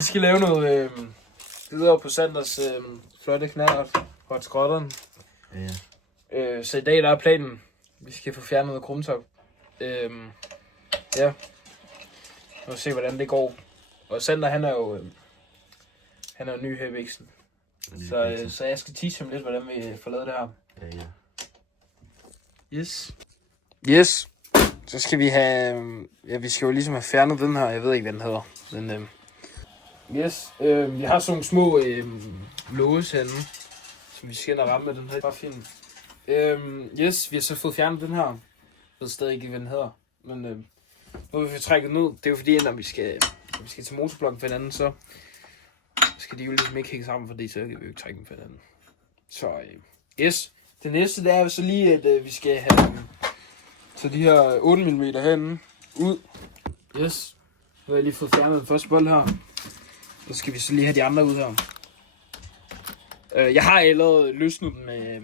Vi skal lave noget videre på Sanders flotte knallert hos skrotteren. Ja. Så i dag der er planen, vi skal få fjernet noget krumtop. Ja. Og se hvordan det går. Og Sander han er jo ny her i Væksten. Så jeg skal teach ham lidt, hvordan vi får lavet det her. Ja. Yes. Så skal vi have... vi skal jo ligesom have fjernet den her. Jeg ved ikke, hvad den hedder. Men, vi har sådan nogle små låse herinde, som vi skal ind og ramme med den her. Bare fint. Vi har så fået fjernet den her. Jeg ved stadig ikke, hvad den hedder. Men nu vil vi trække ned. Det er jo fordi, når vi skal til motorblokken for hinanden, så skal de jo ligesom ikke hænge sammen, fordi så kan vi jo ikke trække dem for hinanden. Så det næste det er så lige, at vi skal have så de her 8 mm herinde ud. Nu har jeg lige fået fjernet den første bold her. Så skal vi så lige have de andre ud her. Jeg har allerede løsnet den med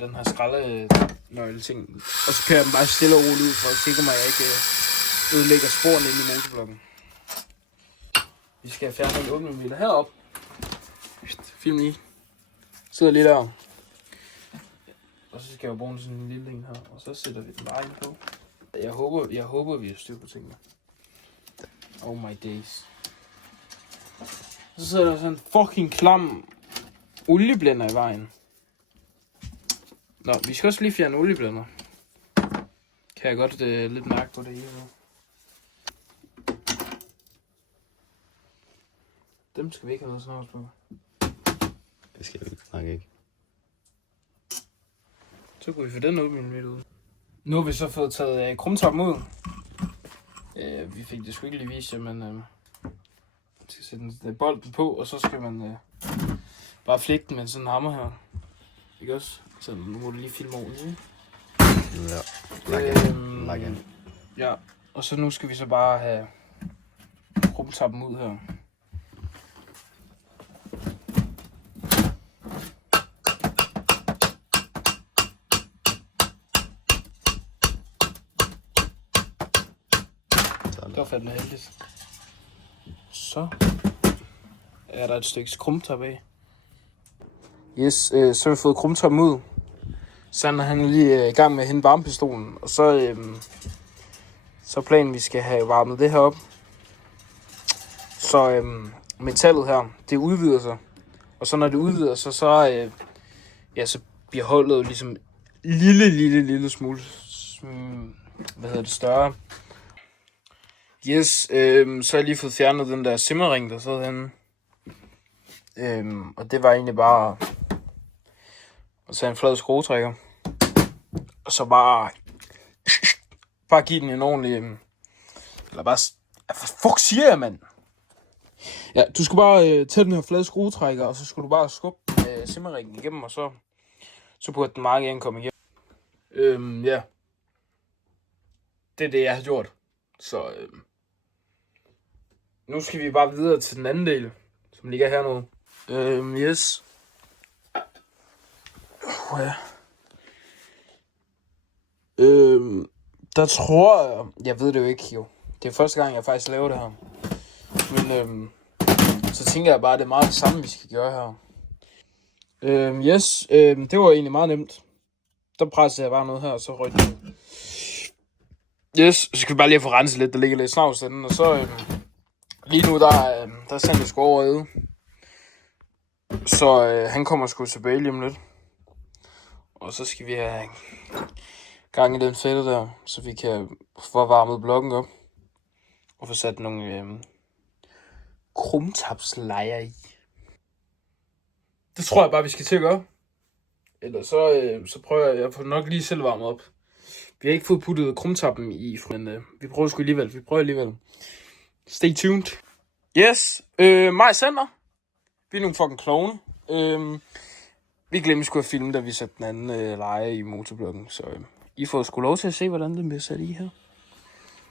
den her skraldenøgle ting. Og så kører jeg den bare stille og roligt ud, for at sikre mig, at jeg ikke ødelægger sporene inde i motorblokken. Vi skal have fjernet en 8 mm heroppe. Film lige. Sidder lige der. Og så skal jeg bruge sådan en lille en her. Og så sætter vi den bare ind på. Jeg håber vi har styr på tingene. Oh my days. Så sidder der sådan en fucking klam olieblænder i vejen. Nå, vi skal også lige fjerne olieblænder. Kan jeg godt lidt mærke på det hele nu. Dem skal vi ikke have noget snart på. Det skal vi nok ikke. Så kunne vi få den 8 mm ud. Nu har vi så fået taget krumtoppen ud. Vi fik det sgu ikke lige vist jer, men skal sætte bolden på, og så skal man bare flække den med sådan en hammer her. Ikke også? Så nu må du lige filme ordentligt, ikke? Ja, like in. Ja, og så nu skal vi så bare have krumtoppen ud her. Det var fandme heldigt. Så er der et stykke krumtop af. Så har vi fået krumtoppen ud. Sander han er lige i gang med at hente varmepistolen. Og så er planen, vi skal have varmet det her op. Så metallet her, det udvider sig. Og så når det udvider sig, så bliver hullet jo ligesom lille smule større. Så har jeg lige fået fjernet den der simmerring, der sad henne. Og det var egentlig bare at tage en flad skruetrækker. Og så bare give den en ordentlig... eller bare... Hvad fuck siger jeg, mand? Ja, du skulle bare tage den her flade skruetrækker, og så skulle du bare skubbe simmerringen igennem, og så burde den meget gerne komme igennem. Det er det, jeg har gjort. Så nu skal vi bare videre til den anden del, som ligger hernede. Der tror jeg ved det jo ikke, jo. Det er første gang, jeg faktisk laver det her. Men så tænker jeg bare, at det er meget det samme, vi skal gøre her. Det var egentlig meget nemt. Der pressede jeg bare noget her, og så røg det. Så skal vi bare lige få renset lidt, der ligger lidt snavs den. Og så lige nu, der er Sander sgu overrede. Så han kommer sgu tilbage lige om lidt. Og så skal vi have gang i den fælde der, så vi kan få varmet blokken op. Og få sat nogle krumtapslejer i. Det tror jeg bare, vi skal til at gøre. Eller så prøver jeg får nok lige selv varmet op. Vi har ikke fået puttet krumtappen i, men vi prøver sgu alligevel. Stay tuned. Mig og Sander. Vi er nogle fucking klovne. Vi glemte sgu at filme, da vi satte den anden leje i motorblokken. Så I får sgu lov til at se, hvordan den bliver sat i her.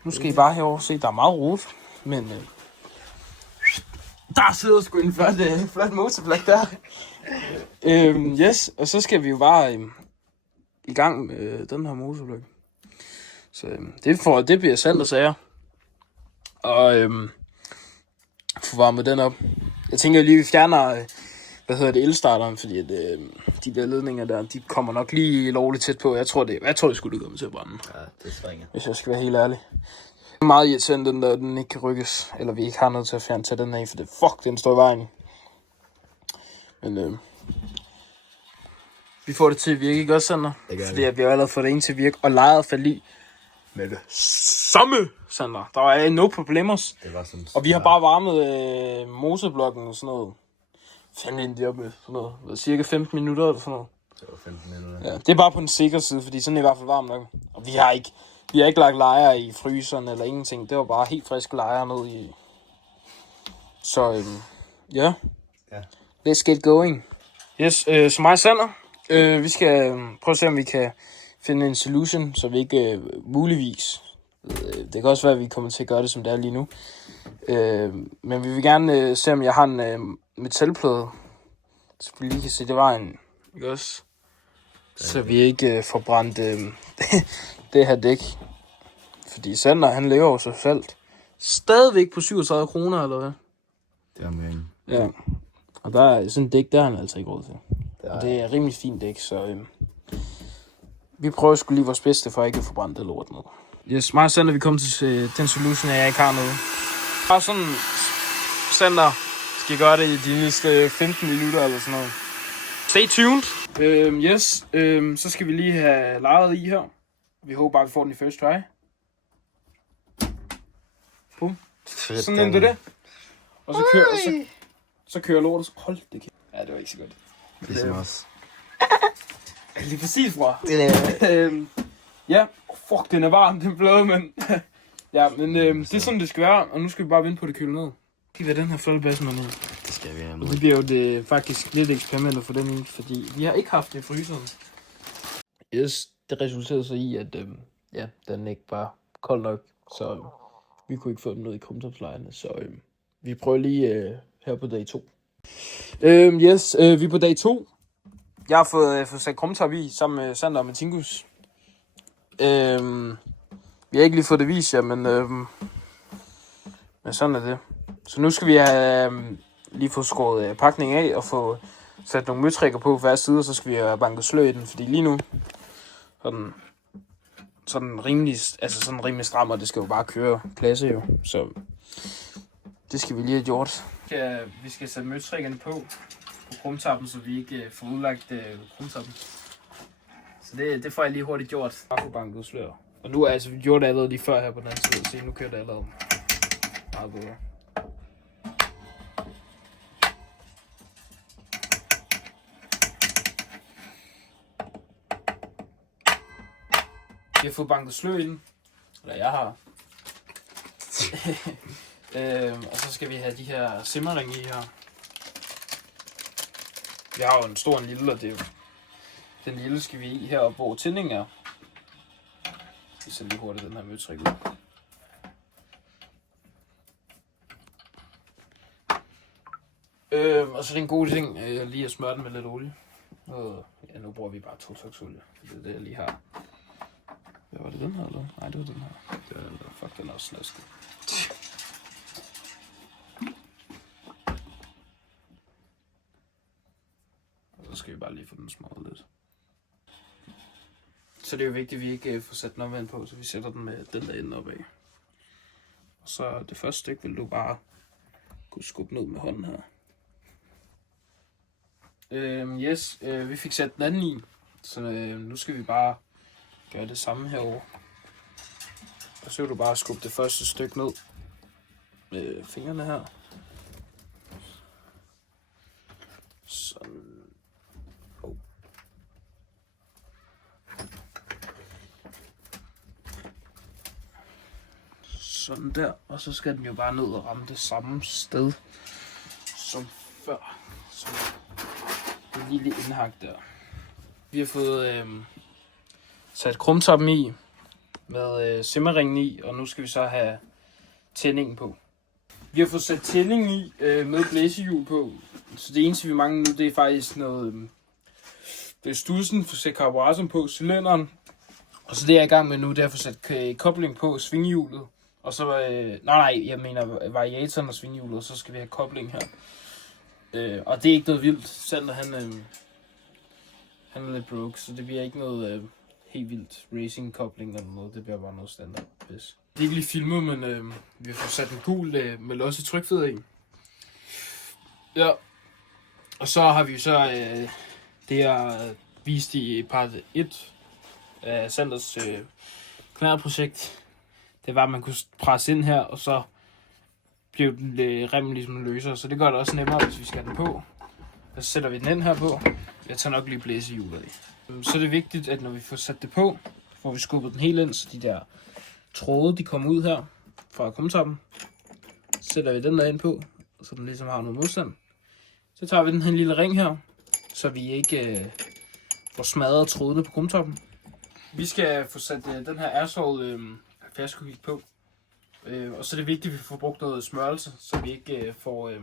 Nu skal I bare herovre se, der er meget rot. Men der sidder sgu en flot motorblok der. Og så skal vi jo bare i gang med den her motorblok. Så det bliver sandt og sager. Og få varmet den op. Jeg tænker lige, at vi fjerner, elstarteren, fordi at, de der ledninger der, de kommer nok lige lovligt tæt på. Jeg tror det skulle komme til at brænde. Ja, det svinger. Hvis jeg skal være helt ærlig. Det er meget irriterende, den der, den ikke kan rykkes. Eller vi ikke har noget til at fjerne til den af, for det den står i vejen. Men vi får det til at virke, ikke også, Sander? Det gør fordi at vi har allerede fået det ene til at virke, og lejet faldt i med det samme, Sander. Der var no problemers. Det var sådan, og vi har bare varmet motorblokken og sådan noget. Fanden endte de op med sådan noget. Cirka 15 minutter eller sådan noget. Det var 15 minutter. Ja, det er bare på den sikre side, fordi sådan er i hvert fald varmt nok. Og vi har ikke lagt lejer i fryseren eller ingenting. Det var bare helt friske lejer ned i. Så ja. Let's get going. Yes, så mig og Sander. Vi skal prøve at se, om vi kan finde en solution, så vi ikke muligvis. Det kan også være, at vi kommer til at gøre det, som det er lige nu. Men vi vil gerne se, om jeg har en metalplade. Så vi lige kan se, det var en. Ikke også? Så vi ikke får brændt det her dæk. Fordi Sander, han lever jo så salt. Stadigvæk på 37 kroner, eller hvad? Det er mere. Ja. Og der er sådan et dæk, der er han altså ikke råd til. Og det er et rimelig fint dæk, så vi prøver sgu lige vores bedste, for ikke at få brændt det lort ned. Yes, mig og Sander, vi kommer til den solution, at jeg ikke har noget. Bare sådan, Sander skal gøre det i de næste 15 minutter eller sådan noget. Stay tuned. Så skal vi lige have lejet i her. Vi håber bare, at vi får den i first try. Bum. Sådan endte det. Og så kører lortet. Hold det kæft. Ja, det var ikke så godt. Ligesom os. Lige præcis, bror. Ja, fuck, den er varm, den bløde, men... ja, men det er sådan, det skal være, og nu skal vi bare vente på, det køler ned. Kig, hvad den her fløjtebassen med ned. Det skal vi have. Og det bliver jo faktisk lidt eksperimenter for den, fordi vi har ikke haft det i fryseren. Yes, det resulterede så i, at den ikke var kold nok, så vi kunne ikke få den ned i krumtopslejrene, så vi prøver lige her på dag 2. Vi er på dag 2. Jeg har fået sat krumtop i sammen med Sander og Martinkus. Vi har ikke lige fået det vist jer, men sådan er det. Så nu skal vi have lige få skåret pakningen af og få sat nogle møtrikker på hver side, og så skal vi have banket slø i den, fordi lige nu sådan rimelig stram, og det skal jo bare køre klasse jo, så det skal vi lige have gjort. Vi skal sætte møtrikkerne på krumtappen, så vi ikke får udlagt krumtappen. Så det får jeg lige hurtigt gjort. Bare få banket slør. Og nu vi gjort det allerede lige før her på den anden side, så nu kører det allerede meget bedre. Vi har fået banket slø i den. Eller jeg har. Og så skal vi have de her simmerringe i her. Vi har jo en stor og en lille, og det er jo... Den lille skal vi i heroppe, hvor tændingen er. Vi sætter lige hurtigt den her møtrik ud. Og så er det en god ting, lige at smøre den med lidt olie. Ja, nu bruger vi bare 2-toksolie. Det er det, jeg lige har. Hvad var det, den her, eller? Nej, det var den her. Det var den der. Fuck, den er også slasket. Og så skal vi bare lige få den smøret lidt. Så det er jo vigtigt, at vi ikke får sat den omvendt på, så vi sætter den med den der ende opad. Og så det første stykke vil du bare kunne skubbe ned med hånden her. Vi fik sat den anden i, så nu skal vi bare gøre det samme herovre. Og så vil du bare skubbe det første stykke ned med fingrene her. Sådan. Sådan der, og så skal den jo bare ned og ramme det samme sted som før. Så det er lille indhak der. Vi har fået sat krumtoppen i med simmerringen i, og nu skal vi så have tændingen på. Vi har fået sat tændingen i med blæsehjul på, så det eneste vi mangler nu, det er faktisk noget det er studsen for at sætte karburatoren på cylinderen. Og så det jeg er i gang med nu, det er at få sat kobling på svinghjulet. Og så, nej, jeg mener variatoren og svinghjulet, og så skal vi have kobling her. Og det er ikke noget vildt. Sander, han er lidt broke, så det bliver ikke noget helt vildt racing-kobling eller noget. Det bliver bare noget standard. Yes. Det er ikke lige filmet, men vi har fået sat en gul med lås i trykfeder i. Ja. Og så har vi så det her vist i part 1 af Sanders knaldprojekt. Det var, at man kunne presse ind her, og så blev remmen ligesom løsere. Så det gør det også nemmere, hvis vi skal have den på. Og så sætter vi den ind her på. Jeg tager nok lige blæsehjulet i. Så er det vigtigt, at når vi får sat det på, får vi skubbet den helt ind, så de der tråde, de kommer ud her fra kumtoppen. Så sætter vi den der ind på, så den ligesom har noget modstand. Så tager vi den her lille ring her, så vi ikke får smadret trådene på kumtoppen. Vi skal få sat den her Airsoul 70 kubik på. Og så er det vigtigt, at vi får brugt noget smørelse, så vi ikke får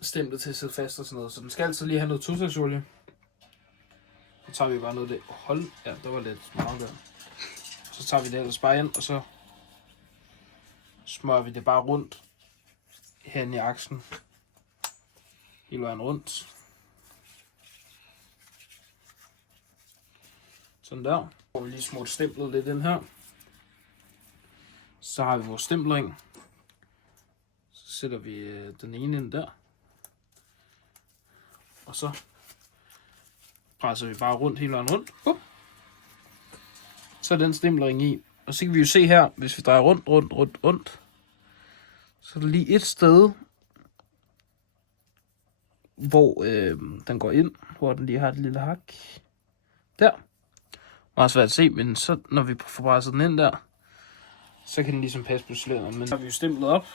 stemplet til at sidde fast og sådan noget. Så den skal altså lige have noget tosagsolie. Så tager vi bare noget af det. Hold, ja, der var lidt meget der. Så tager vi det ellers bare ind, og så smører vi det bare rundt herinde i aksen. Hele vejen rundt. Sådan der. Så får vi lige smurt stemplet lidt ind her. Så har vi vores stempling. Så sætter vi den ene ind der. Og så presser vi bare rundt hele vejen rundt. Så er den stempling i. Og så kan vi jo se her, hvis vi drejer rundt. Så er der lige et sted, hvor den går ind. Hvor den lige har et lille hak. Der. Meget svært at se, men så når vi får presset den ind der, så kan den ligesom passe på cylinderen. Men så har vi jo stemplet op.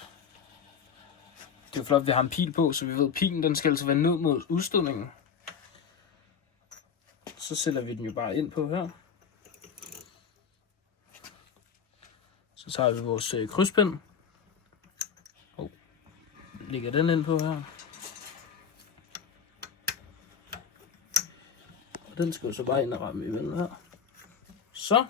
Det er jo flot, at vi har en pil på, så vi ved, at pilen den skal altså være ned mod udstødningen. Så sætter vi den jo bare ind på her. Så tager vi vores krydspind. Lægger den ind på her. Og den skal jo så bare ind og ramme i venden her. Så,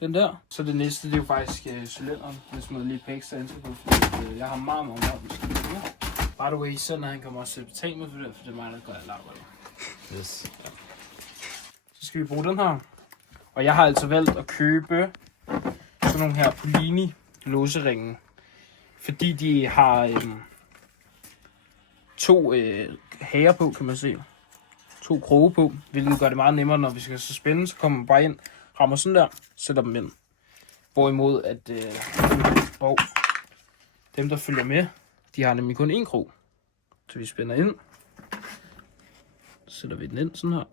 den der. Så det næste, det er jo faktisk cylinderen. Det smider lige et ekstra ansigt på, fordi jeg har meget varmt. By the way, sådan han kommer også til at betale mig for det, for det er mig, der gør alt arbejde. Yes. Ja. Så skal vi bruge den her. Og jeg har altså valgt at købe sådan nogle her Polini låseringe. Fordi de har to hager på, kan man se. 2 kroge på, hvilket gør det meget nemmere, når vi skal så spænde. Så kommer man bare ind, rammer sådan der, sætter dem ind. Hvorimod at dem, der følger med, de har nemlig kun 1 krog. Så vi spænder ind. Så sætter vi den ind sådan her.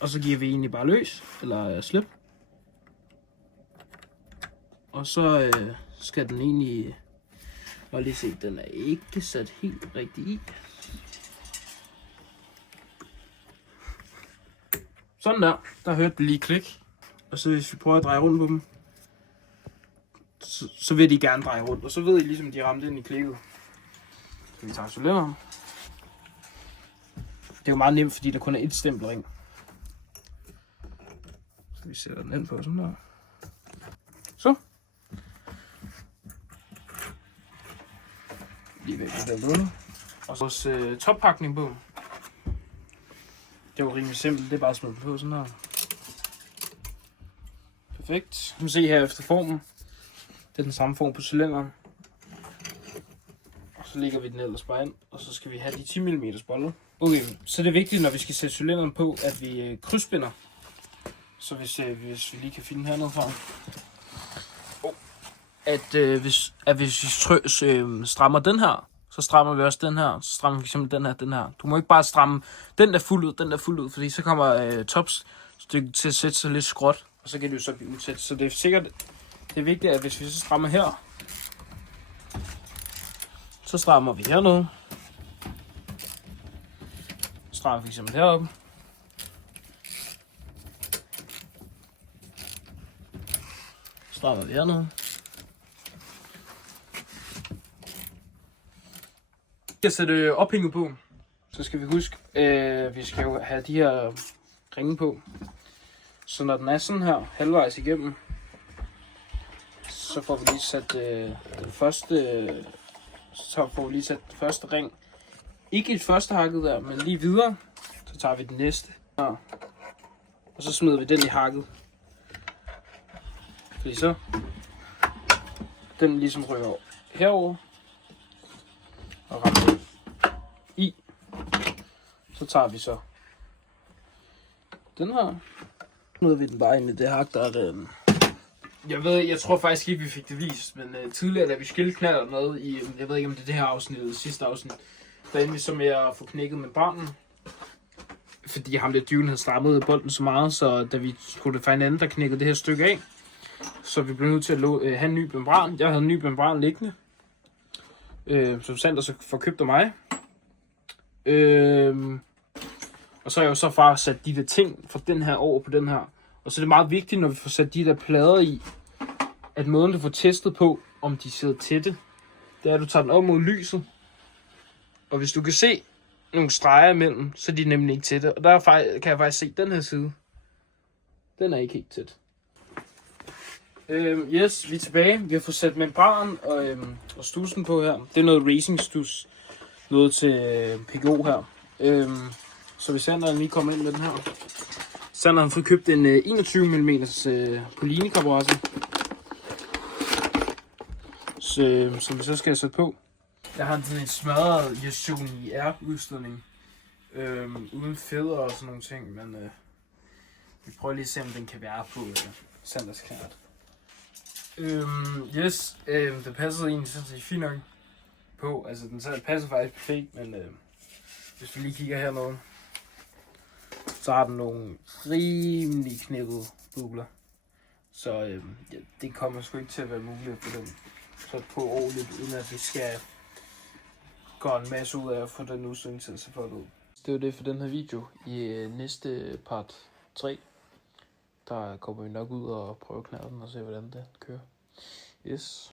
Og så giver vi egentlig bare løs, eller slip. Og så skal den egentlig, og lige se, den er ikke sat helt rigtigt i. Sådan der, der hørte det lige klik. Og så hvis vi prøver at dreje rundt på dem, så vil de gerne dreje rundt. Og så ved I ligesom, de ramte ind i klikket. Så vi tager cylinderen. Det er jo meget nemt, fordi der kun er 1 stempelring. Så vi sætter den ind på sådan der. Så. Lige væk med den bunde. Og så vores toppakning på. Det er jo rimelig simpelt, det er bare at smide på sådan her. Perfekt. Du kan se her efter formen. Det er den samme form på cylinderen. Og så lægger vi den ellers bare ind, og så skal vi have de 10 mm boller. Okay, så det er vigtigt, når vi skal sætte cylinderen på, at vi krydsbinder. Så hvis vi lige kan finde hernede fra. At hvis vi strammer den her, så strammer vi også den her. Så strammer vi fx den her. Du må ikke bare stramme den der fuld ud, fordi så kommer topstykket til at sætte sig lidt skråt. Og så kan det jo så blive udsat. Så det er sikkert, det er vigtigt, at hvis vi så strammer her, så strammer vi hernede. Strammer fx heroppe. Strammer vi hernede. Jeg sætter ophænget på, så skal vi huske, vi skal jo have de her ringe på. Så når den er sådan her, halvvejs igennem, så får vi lige sat den første, så får vi lige sat den første ring. Ikke et første hakket der, men lige videre. Så tager vi den næste. Og så smider vi den i hakket. Fordi så den ligesom ryger herover og rammer i. Så tager vi så den her. Smider vi den bare ind i det hak, der er den. Jeg tror faktisk ikke, vi fik det vist, men tidligere, da vi skilte knaller noget i, jeg ved ikke om det er det her afsnit eller sidste afsnit, der endte vi så med at få knækket membranen. Fordi ham der dyven havde strammet bolden så meget, så da vi skulle finde en anden, der knækkede det her stykke af, så vi blev nødt til at have en ny membran. Jeg havde en ny membran liggende, som Sander så forkøbt af mig. Og så har jeg jo så faktisk sat de der ting fra den her over på den her. Og så er det meget vigtigt, når vi får sat de der plader i, at måden du får testet på, om de sidder tætte, det er, at du tager den op mod lyset. Og hvis du kan se nogle streger imellem, så er de nemlig ikke tætte. Og der kan jeg faktisk se den her side. Den er ikke helt tæt. Yes, vi er tilbage. Vi har fået sat membran og studsen på her. Det er noget racing stus. Noget til PGO her. Så hvis Sander lige kommer ind med den her. Sander har fået købt en 21 mm Polini-karburator. Som vi så skal sætte på. Jeg har sådan en smadret Yasuni R-udstødning. Uden fædre og sådan nogle ting, men vi prøver lige at se, om den kan være på Sanders kart. Yes, det passer egentlig sådan set fint nok på. Altså den passer faktisk perfekt, men hvis vi lige kigger hernede, så har den nogle rimelig knækkede bugler. Så det kommer sgu ikke til at være muligt at få den sat på ordentligt, uden at vi skal gå en masse ud af at få den udstødning til at se flot ud. Det var det for den her video. I næste part 3, der kommer vi nok ud og prøve knalden og se, hvordan det kører. Yes.